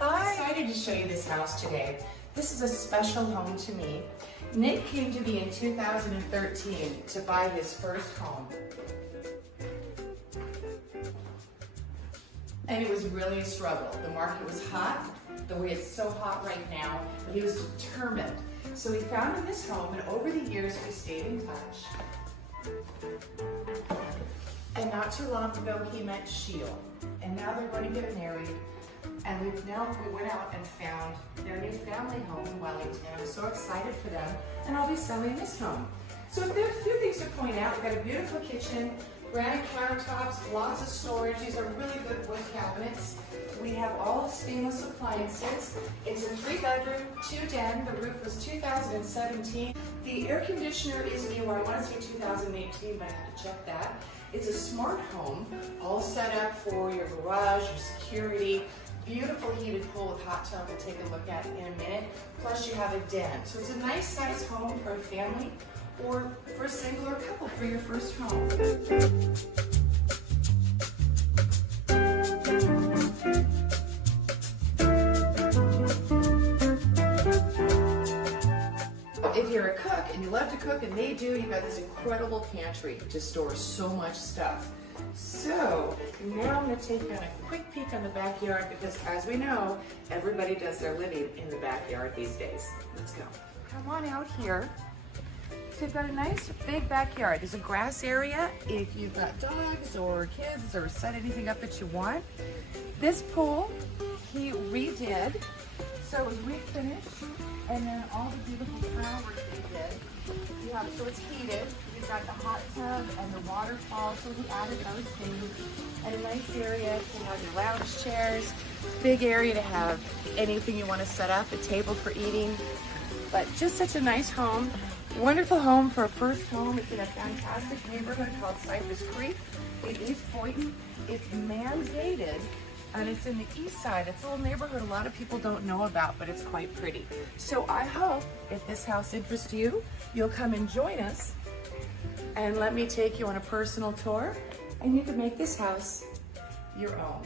I'm excited to show you this house today. This is a special home to me. Nick came to me in 2013 to buy his first home. And it was really a struggle. The market was hot, the way it's so hot right now, but he was determined. So we found him this home, and over the years we stayed in touch. And not too long ago he met Sheila, and now they're going to get married. And we went out and found their new family home in Wellington. I'm so excited for them, and I'll be selling this home. So there are a few things to point out. We've got a beautiful kitchen, granite countertops, lots of storage. These are really good wood cabinets. We have all stainless appliances. It's a 3-bedroom, 2-den. The roof was 2017. The air conditioner is new. I want to say 2018, but I have to check that. It's a smart home, all set up for your garage, your security. Beautiful heated pool with hot tub we'll take a look at in a minute. Plus you have a den. So it's a nice size home for a family or for a single or couple for your first home. If you're a cook and you love to cook, and they do, you've got this incredible pantry to store so much stuff. So now I'm going to take you on a quick peek on the backyard, because as we know, everybody does their living in the backyard these days. Let's go. Come on out here. So you've got a nice big backyard. There's a grass area if you've got dogs or kids or set anything up that you want. This pool he redid, so it was refinished, and then all the beautiful flowers they did. You have, so it's heated. You've got the hot tub and the waterfall, so he added those things. And a nice area to have your lounge chairs. Big area to have anything you want to set up, a table for eating. But just such a nice home. Wonderful home for a first home. It's in a fantastic neighborhood called Cypress Creek in East Boynton. It's mandated, and it's in the east side. It's a little neighborhood a lot of people don't know about, but it's quite pretty. So I hope if this house interests you, you'll come and join us and let me take you on a personal tour, and you can make this house your own.